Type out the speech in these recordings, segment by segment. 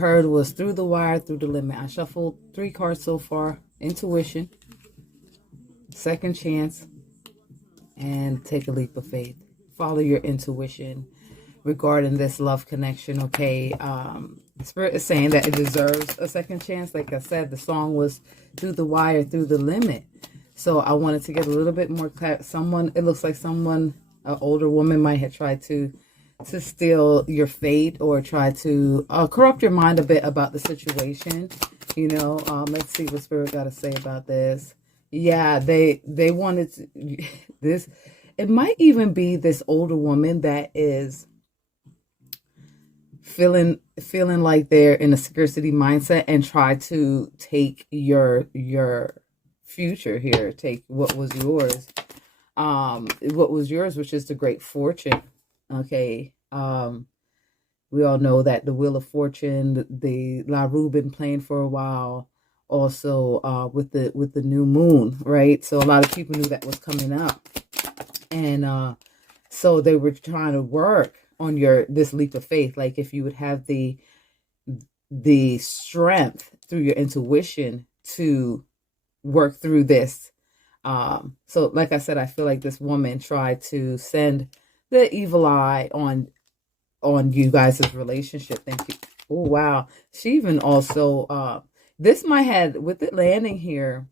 heard was through the wire, through the limit. I shuffled 3 cards so far. Intuition, second chance, and take a leap of faith. Follow your intuition regarding this love connection, okay? Spirit is saying that it deserves a second chance. Like I said, the song was through the wire, through the limit. So I wanted to get a little bit more clarity. It looks like someone, an older woman, might have tried to steal your fate or try to corrupt your mind a bit about the situation. You know, let's see what Spirit got to say about this. Yeah, they wanted to, this. It might even be this older woman that is feeling like they're in a scarcity mindset and try to take your future here, take what was yours, which is the great fortune. Okay. We all know that the Wheel of Fortune, the La Rue been playing for a while, also with the new moon, right? So a lot of people knew that was coming up, and so they were trying to work on this leap of faith. Like if you would have the strength through your intuition to work through this. So like I said, I feel like this woman tried to send the evil eye on you guys' relationship. Thank you. Oh wow. She even also this might have, with it landing here,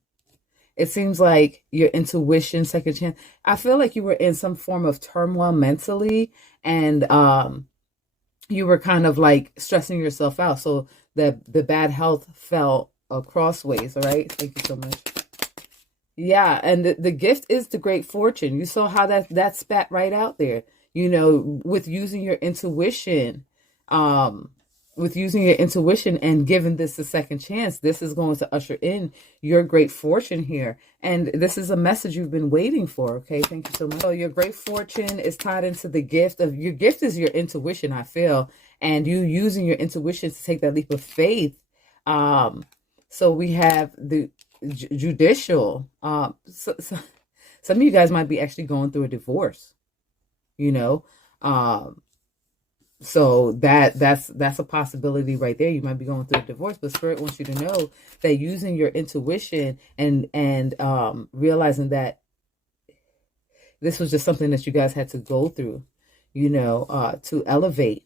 it seems like your intuition, second chance. I feel like you were in some form of turmoil mentally, and you were kind of like stressing yourself out. So the bad health fell crossways, all right? Thank you so much. Yeah, and the gift is the great fortune. You saw how that spat right out there. You know, with using your intuition, and giving this a second chance, this is going to usher in your great fortune here. And this is a message you've been waiting for. Okay, thank you so much. So your great fortune is tied into the gift of your gift is your intuition, I feel, and you using your intuition to take that leap of faith. So we have the judicial. So some of you guys might be actually going through a divorce. You know, so that's a possibility right there. You might be going through a divorce, but Spirit wants you to know that using your intuition and realizing that this was just something that you guys had to go through, you know, to elevate.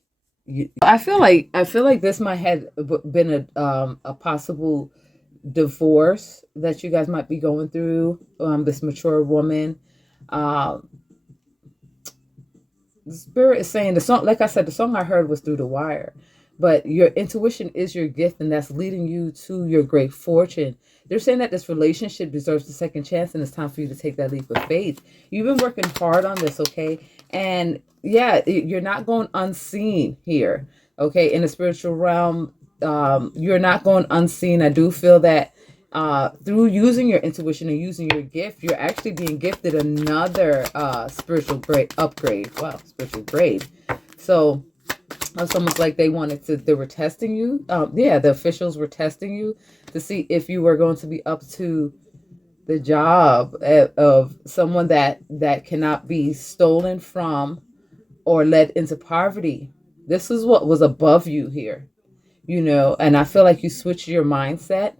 I feel like this might have been a possible divorce that you guys might be going through. This mature woman. The Spirit is saying the song, like I said, the song I heard was Through the Wire, but your intuition is your gift, and that's leading you to your great fortune. They're saying that this relationship deserves a second chance, and it's time for you to take that leap of faith. You've been working hard on this, okay? And yeah, you're not going unseen here, okay? In the spiritual realm, you're not going unseen. I do feel that through using your intuition and using your gift, you're actually being gifted another spiritual upgrade. Wow, spiritual grade. So it's almost like they were testing you. Yeah, the officials were testing you to see if you were going to be up to the job of someone that cannot be stolen from or led into poverty. This is what was above you here, you know, and I feel like you switched your mindset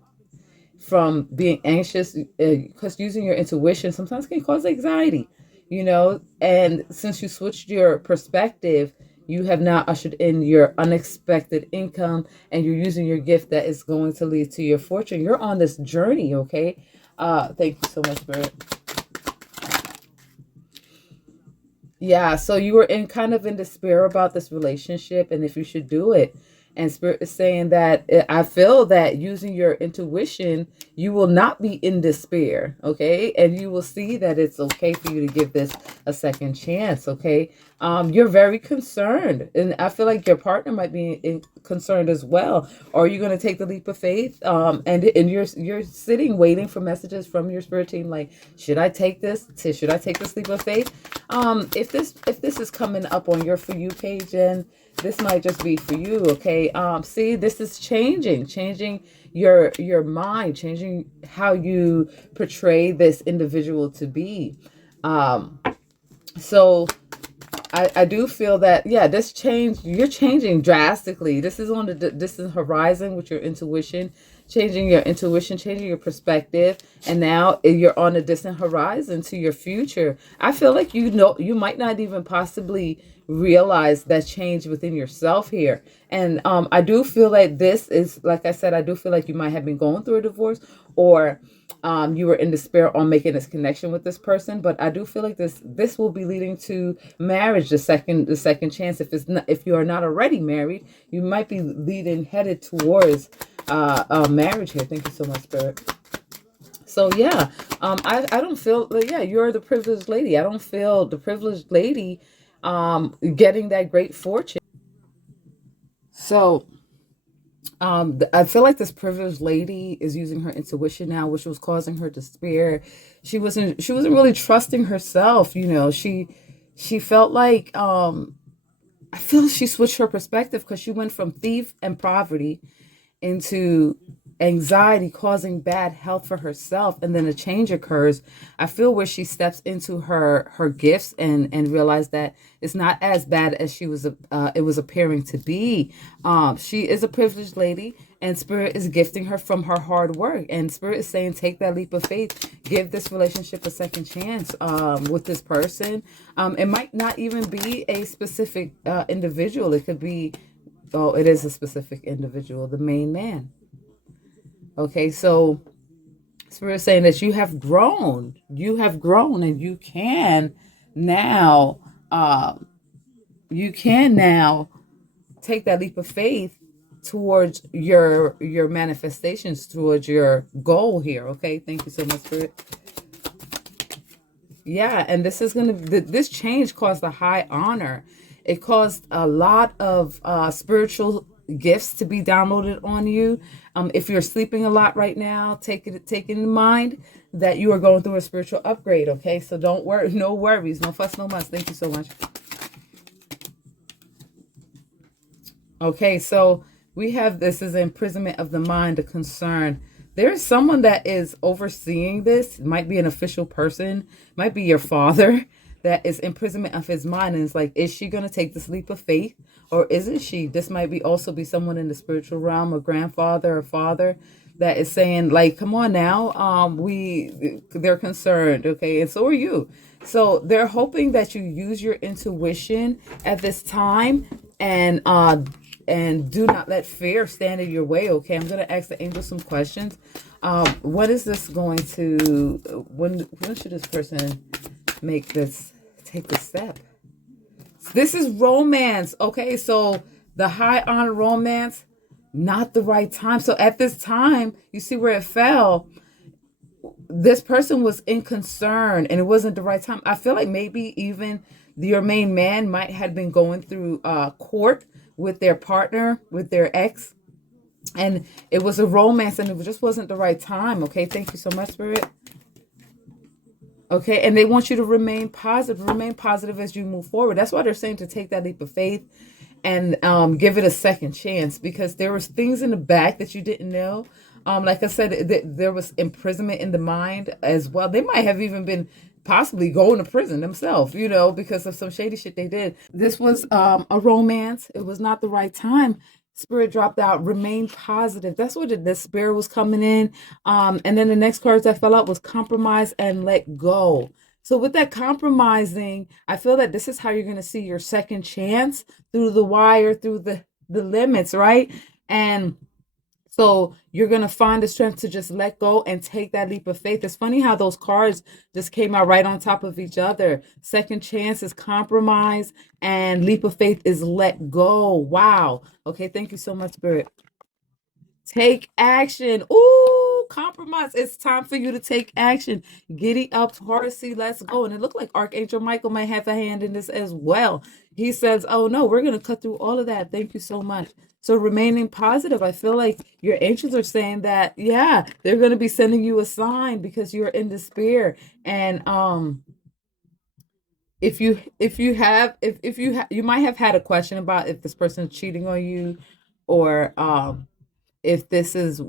from being anxious, because using your intuition sometimes can cause anxiety, you know, and since you switched your perspective, you have now ushered in your unexpected income, and you're using your gift that is going to lead to your fortune. You're on this journey, okay? Thank you so much, Spirit. Yeah, so you were kind of in despair about this relationship and if you should do it. And Spirit is saying that I feel that using your intuition, you will not be in despair, okay? And you will see that it's okay for you to give this a second chance, okay? You're very concerned, and I feel like your partner might be concerned as well. Are you going to take the leap of faith? And you're sitting waiting for messages from your spirit team, like, should I take this? Should I take this leap of faith? If this is coming up on your For You page, then this might just be for you, okay? See, this is changing your mind, changing how you portray this individual to be. So I do feel that, yeah, this change, you're changing drastically. This is on the distant horizon with your intuition, changing your intuition, changing your perspective, and now you're on a distant horizon to your future. I feel like, you might not even possibly realize that change within yourself here. And I do feel like this is, like I said, I do feel like you might have been going through a divorce, or you were in despair on making this connection with this person. But I do feel like this will be leading to marriage, the second chance. If it's not, if you are not already married, you might be headed towards marriage here. Thank you so much, Spirit. So yeah, I don't feel like, yeah, you're the privileged lady. I don't feel the privileged lady getting that great fortune. So I feel like this privileged lady is using her intuition now, which was causing her despair. She wasn't really trusting herself. She felt like, I feel she switched her perspective, because she went from thief and poverty into anxiety, causing bad health for herself, and then a change occurs. I feel where she steps into her gifts, and realize that it's not as bad as it was appearing to be. She is a privileged lady, and Spirit is gifting her from her hard work, and Spirit is saying, take that leap of faith, give this relationship a second chance with this person. It might not even be a specific individual. It could be, oh, it is a specific individual, the main man. Okay, so Spirit is saying that you have grown, and now, um, you can now take that leap of faith towards your manifestations, towards your goal here. Okay, thank you so much, Spirit. Yeah, and this change caused a high honor. It caused a lot of spiritual gifts to be downloaded on you. If you're sleeping a lot right now, take it in mind that you are going through a spiritual upgrade. Okay, so don't worry, no worries, no fuss, no muss. Thank you so much. Okay, so we have, this is imprisonment of the mind, a concern. There is someone that is overseeing this. It might be an official person, might be your father, that is imprisonment of his mind. And it's like, is she going to take this leap of faith, or isn't she? This might be also be someone in the spiritual realm, a grandfather or father, that is saying, like, come on now, they're concerned, okay, and so are you. So they're hoping that you use your intuition at this time, and do not let fear stand in your way. Okay, I'm going to ask the angel some questions. What is this going to? When should this person take this step? This is romance. Okay, so the high honor romance, not the right time. So at this time, you see where it fell. This person was in concern, and it wasn't the right time. I feel like maybe even your main man might have been going through court with their partner, with their ex, and it was a romance, and it just wasn't the right time. Okay, thank you so much, Spirit. Okay, and they want you to remain positive as you move forward. That's why they're saying to take that leap of faith, and give it a second chance, because there was things in the back that you didn't know. Like I said, there was imprisonment in the mind as well. They might have even been possibly going to prison themselves, because of some shady shit they did. This was a romance. It was not the right time. Spirit dropped out. Remain positive. That's what the spirit was coming in. And then the next cards that fell out was compromise and let go. So with that compromising, I feel that this is how you're going to see your second chance, through the wire, through the limits, right? And so you're going to find the strength to just let go and take that leap of faith. It's funny how those cards just came out right on top of each other. Second chance is compromise, and leap of faith is let go. Wow. Okay, thank you so much, Spirit. Take action. Ooh, compromise. It's time for you to take action. Giddy up, horsey, let's go. And it looked like Archangel Michael might have a hand in this as well. He says, oh no, we're going to cut through all of that. Thank you so much. So remaining positive, I feel like your angels are saying that, yeah, they're going to be sending you a sign, because you're in despair. And you might have had a question about if this person's cheating on you, or if this is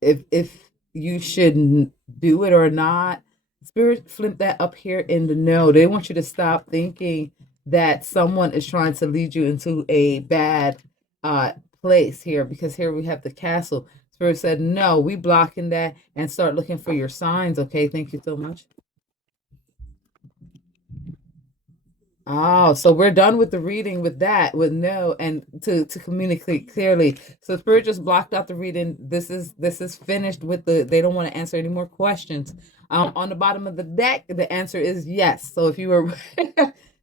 if you should do it or not. Spirit flip that up here in the no. They want you to stop thinking that someone is trying to lead you into a bad uh place here, because here we have the castle. Spirit said, no, we blocking that and start looking for your signs. Okay, thank you so much. Oh, so we're done with the reading with that, with no, and to communicate clearly. So Spirit just blocked out the reading. This is finished with the. They don't want to answer any more questions. On the bottom of the deck, the answer is yes. So if you were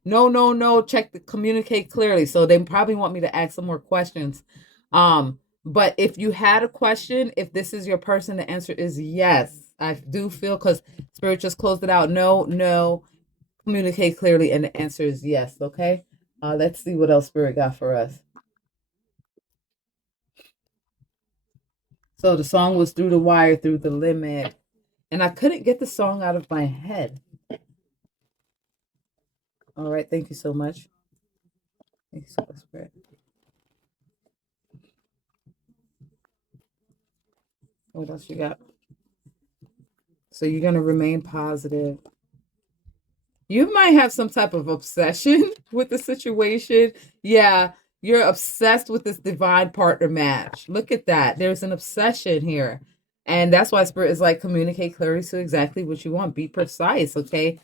no, no, no, check the communicate clearly. So they probably want me to ask some more questions. But if you had a question, if this is your person, the answer is yes. I do feel, because Spirit just closed it out. No, no, communicate clearly, and the answer is yes. Okay, let's see what else Spirit got for us. So the song was Through the Wire, Through the Limit, and I couldn't get the song out of my head. All right, thank you so much. Thank you so much, Spirit. What else you got? So you're gonna remain positive. You might have some type of obsession with the situation. Yeah, you're obsessed with this divine partner match. Look at that. There's an obsession here. And that's why Spirit is like, communicate clearly to exactly what you want. Be precise, okay?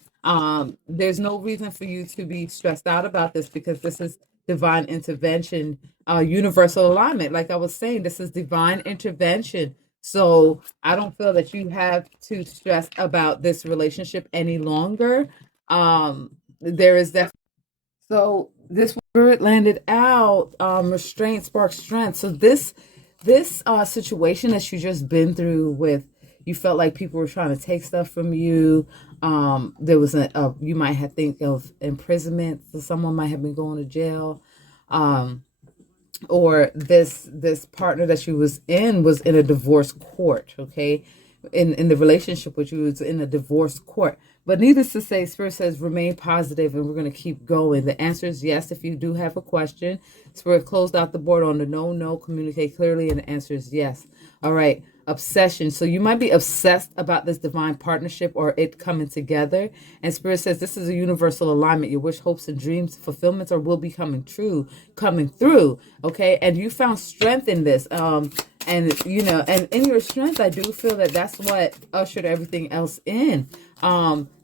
There's no reason for you to be stressed out about this, because this is divine intervention, universal alignment. Like I was saying, this is divine intervention. So I don't feel that you have to stress about this relationship any longer. There is definitely, so this Spirit landed out, restraint sparks strength. So this situation that you just been through with, you felt like people were trying to take stuff from you. There was a you might have think of imprisonment, so someone might have been going to jail. Um, or this partner that you was in a divorce court, okay, in the relationship with you was in a divorce court. But needless to say, Spirit says remain positive, and we're going to keep going. The answer is yes. If you do have a question, Spirit closed out the board on the no, no, communicate clearly, and the answer is yes. All right, obsession. So you might be obsessed about this divine partnership or it coming together. And Spirit says this is a universal alignment. Your wish, hopes, and dreams, fulfillments are will be coming true, coming through. Okay, and you found strength in this. And and in your strength, I do feel that that's what ushered everything else in.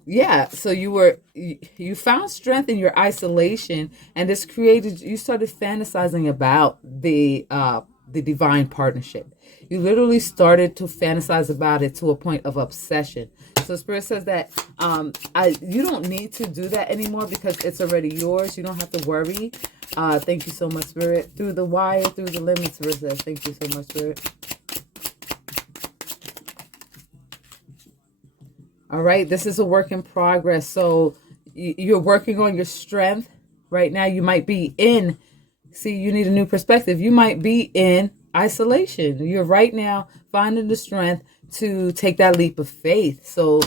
Yeah, so you found strength in your isolation, and this created, you started fantasizing about the divine partnership. You literally started to fantasize about it to a point of obsession. So Spirit says that you don't need to do that anymore, because it's already yours. You don't have to worry. Thank you so much, Spirit. Through the wire, through the limits, Spirit says. Thank you so much, Spirit. All right, this is a work in progress. So you're working on your strength right now. You might be in, see, you need a new perspective. You might be in isolation. You're right now finding the strength to take that leap of faith. So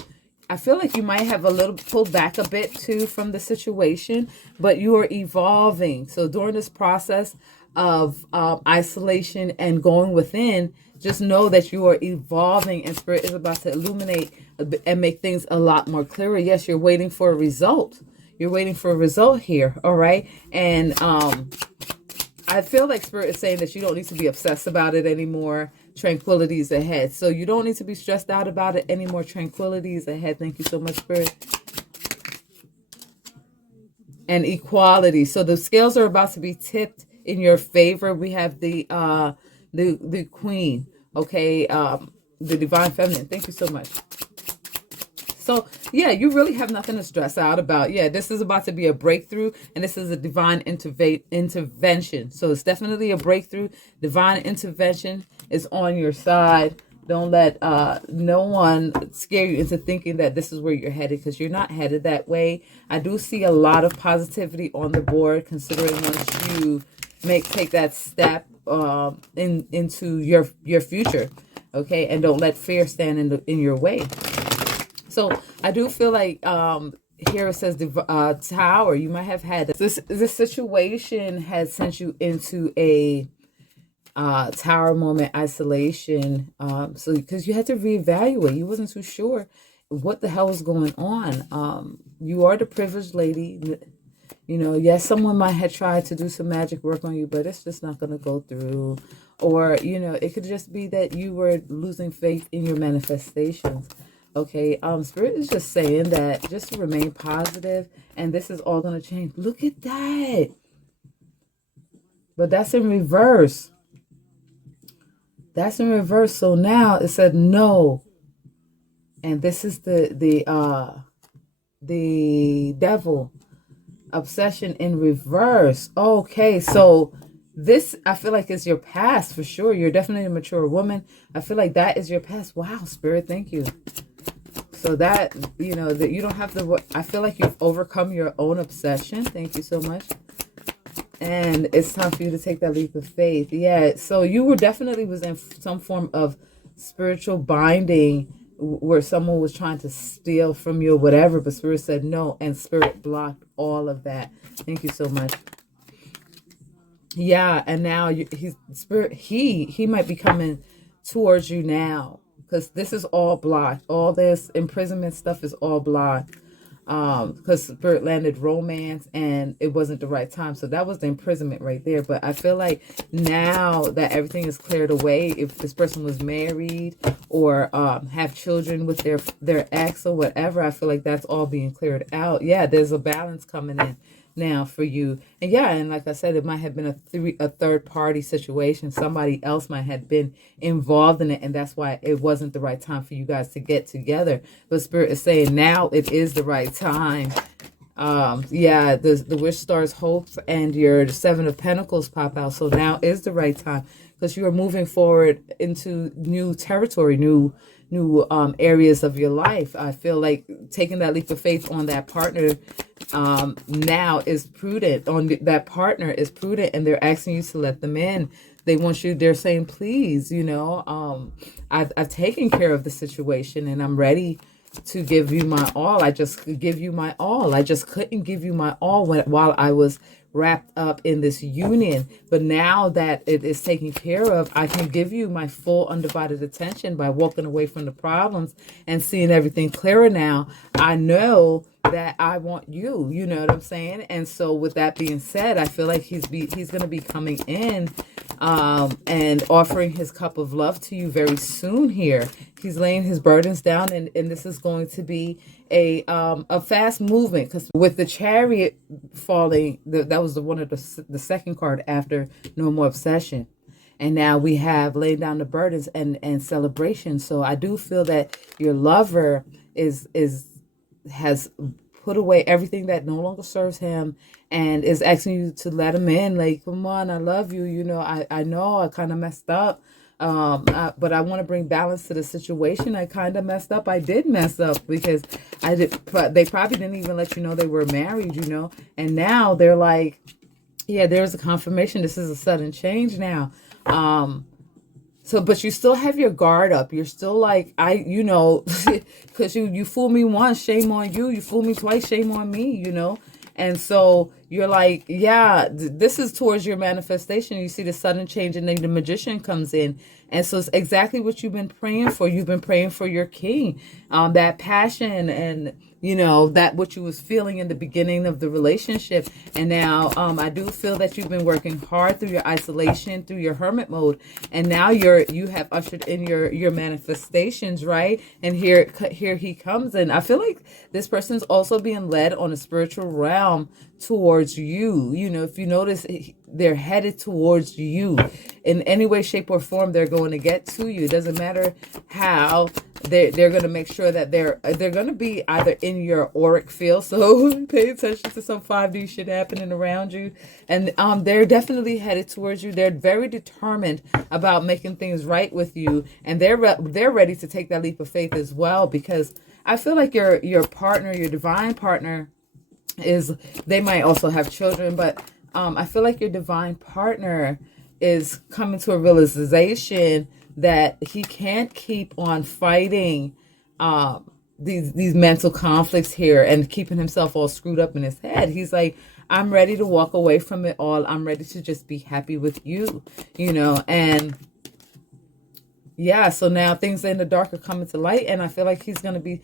I feel like you might have a little pulled back a bit too from the situation, but you are evolving. So during this process of isolation and going within, just know that you are evolving, and Spirit is about to illuminate and make things a lot more clearer. Yes, you're waiting for a result. You're waiting for a result here. All right. And I feel like Spirit is saying that you don't need to be obsessed about it anymore. Tranquility is ahead. So you don't need to be stressed out about it anymore. Tranquility is ahead. Thank you so much, Spirit. And equality. So the scales are about to be tipped in your favor. We have the Queen. Okay. The divine feminine. Thank you so much. So yeah, you really have nothing to stress out about. Yeah, this is about to be a breakthrough, and this is a divine intervention. So it's definitely a breakthrough. Divine intervention is on your side. Don't let no one scare you into thinking that this is where you're headed, because you're not headed that way. I do see a lot of positivity on the board, considering once you take that step into your future, okay, and don't let fear stand in your way. So I do feel like here it says the tower. You might have had this situation has sent you into a tower moment, isolation. So because you had to reevaluate, you wasn't too sure what the hell was going on. You are the privileged lady. Yes, someone might have tried to do some magic work on you, but it's just not going to go through. Or, it could just be that you were losing faith in your manifestations. Okay, Spirit is just saying that just to remain positive, and this is all going to change. Look at that. But that's in reverse. That's in reverse. So now it said no. And this is the devil. Obsession in reverse. Okay, so this I feel like is your past for sure. You're definitely a mature woman. I feel like that is your past. Wow, Spirit, thank you. So that, that you don't have to, I feel like you've overcome your own obsession. Thank you so much. And it's time for you to take that leap of faith. Yeah, so you were definitely was in some form of spiritual binding where someone was trying to steal from you or whatever, but Spirit said no, and Spirit blocked all of that. Thank you so much. Yeah, and now he's Spirit. He might be coming towards you now because this is all blocked. All this imprisonment stuff is all blocked. Because Spirit landed romance and it wasn't the right time, so that was the imprisonment right there. But I feel like now that everything is cleared away, if this person was married or have children with their ex or whatever, I feel like that's all being cleared out. Yeah, there's a balance coming in now for you. And yeah, and like I said, it might have been a third party situation. Somebody else might have been involved in it, and that's why it wasn't the right time for you guys to get together. But Spirit is saying now it is the right time. Yeah, the wish stars hope and your Seven of Pentacles pop out. So now is the right time because you are moving forward into new territory, new areas of your life. I feel like taking that leap of faith on that partner now is prudent. On that partner is prudent, and they're asking you to let them in. They want you. They're saying, please, I've taken care of the situation, and I'm ready to give you my all. I just could give you my all. I just couldn't give you my all while I was wrapped up in this union. But now that it is taken care of, I can give you my full undivided attention by walking away from the problems and seeing everything clearer now. I know that I want you, you know what I'm saying? And so with that being said, I feel like he's going to be coming in and offering his cup of love to you very soon here. He's laying his burdens down, and this is going to be a fast movement, because with the Chariot falling, that was one of the second card after No More Obsession. And now we have laid down the burdens and celebration. So I do feel that your lover has put away everything that no longer serves him and is asking you to let him in. Like, come on, I love you. I know I kind of messed up. But I want to bring balance to the situation. I kind of messed up. I did mess up because they probably didn't even let you know they were married, and now they're like, yeah, there's a confirmation. This is a sudden change now. So, but you still have your guard up. You're still like, because you fool me once, shame on you. You fool me twice, shame on me, And so you're like, yeah, this is towards your manifestation. You see the sudden change, and then the Magician comes in. And so it's exactly what you've been praying for. You've been praying for your king, that passion and, that what you was feeling in the beginning of the relationship. And now I do feel that you've been working hard through your isolation, through your hermit mode. And now you have ushered in your manifestations, right? And here he comes in. I feel like this person's also being led on a spiritual realm towards you. If you notice, they're headed towards you in any way, shape, or form. They're going to get to you. It doesn't matter how. They're going to make sure that they're going to be either in your auric field, so pay attention to some 5D shit happening around you, and they're definitely headed towards you. They're very determined about making things right with you, and they're ready to take that leap of faith as well, because I feel like your partner, your divine partner, they might also have children, but I feel like your divine partner is coming to a realization that he can't keep on fighting these mental conflicts here and keeping himself all screwed up in his head. He's like, I'm ready to walk away from it all. I'm ready to just be happy with you, and Yeah, so now things in the dark are coming to light, and I feel like he's going to be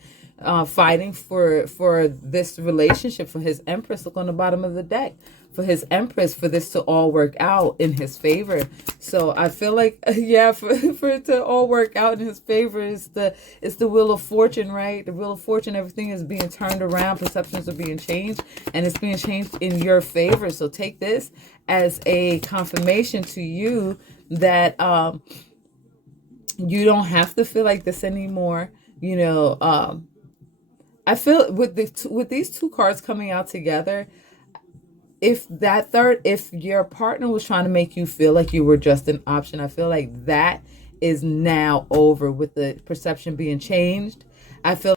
fighting for this relationship, for his Empress. Look on the bottom of the deck, for his Empress, for this to all work out in his favor. So I feel like, yeah, for it to all work out in his favor is the Wheel of Fortune, right? The Wheel of Fortune, everything is being turned around, perceptions are being changed, and it's being changed in your favor. So take this as a confirmation to you that you don't have to feel like this anymore. You know, I feel with with these two cards coming out together, if your partner was trying to make you feel like you were just an option, I feel like that is now over with the perception being changed. I feel